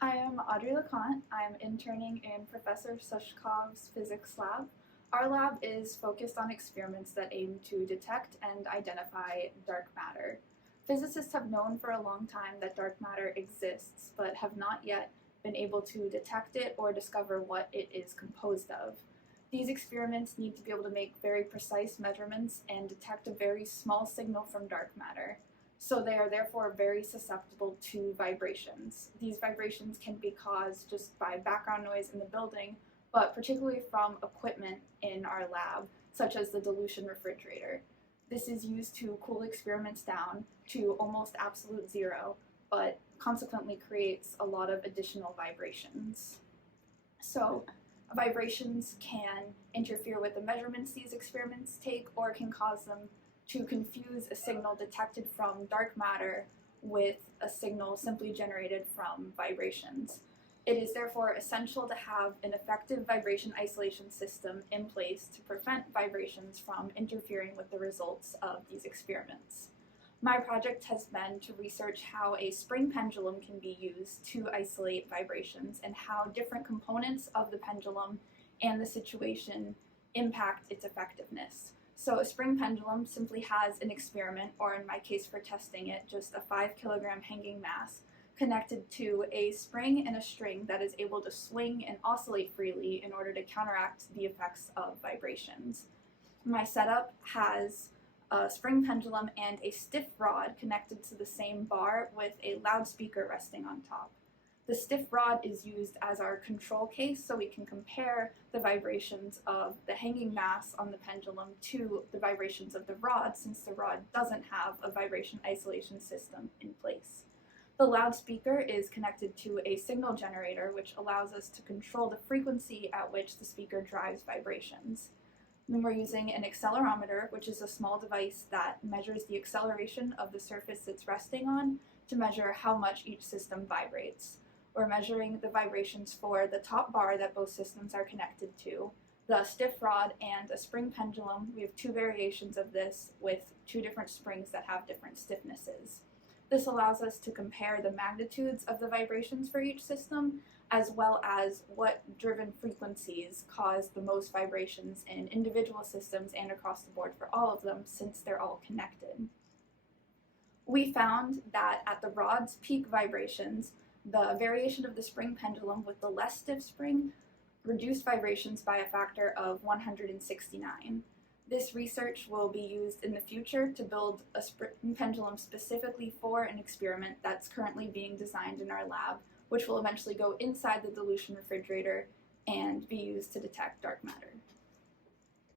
I am Audrey LaConte. I'm interning in Professor Sushkov's physics lab. Our lab is focused on experiments that aim to detect and identify dark matter. Physicists have known for a long time that dark matter exists, but have not yet been able to detect it or discover what it is composed of. These experiments need to be able to make very precise measurements and detect a very small signal from dark matter. So they are therefore very susceptible to vibrations. These vibrations can be caused just by background noise in the building, but particularly from equipment in our lab, such as the dilution refrigerator. This is used to cool experiments down to almost absolute zero, but consequently creates a lot of additional vibrations. So vibrations can interfere with the measurements these experiments take, or can cause them to confuse a signal detected from dark matter with a signal simply generated from vibrations. It is therefore essential to have an effective vibration isolation system in place to prevent vibrations from interfering with the results of these experiments. My project has been to research how a spring pendulum can be used to isolate vibrations and how different components of the pendulum and the situation impact its effectiveness. So a spring pendulum simply has an experiment, or in my case for testing it, just a 5-kilogram hanging mass connected to a spring and a string that is able to swing and oscillate freely in order to counteract the effects of vibrations. My setup has a spring pendulum and a stiff rod connected to the same bar with a loudspeaker resting on top. The stiff rod is used as our control case, so we can compare the vibrations of the hanging mass on the pendulum to the vibrations of the rod, since the rod doesn't have a vibration isolation system in place. The loudspeaker is connected to a signal generator, which allows us to control the frequency at which the speaker drives vibrations. Then we're using an accelerometer, which is a small device that measures the acceleration of the surface it's resting on to measure how much each system vibrates. We're measuring the vibrations for the top bar that both systems are connected to, the stiff rod, and a spring pendulum. We have two variations of this with two different springs that have different stiffnesses. This allows us to compare the magnitudes of the vibrations for each system, as well as what driven frequencies cause the most vibrations in individual systems and across the board for all of them, since they're all connected. We found that at the rod's peak vibrations, the variation of the spring pendulum with the less stiff spring reduced vibrations by a factor of 169. This research will be used in the future to build a spring pendulum specifically for an experiment that's currently being designed in our lab, which will eventually go inside the dilution refrigerator and be used to detect dark matter.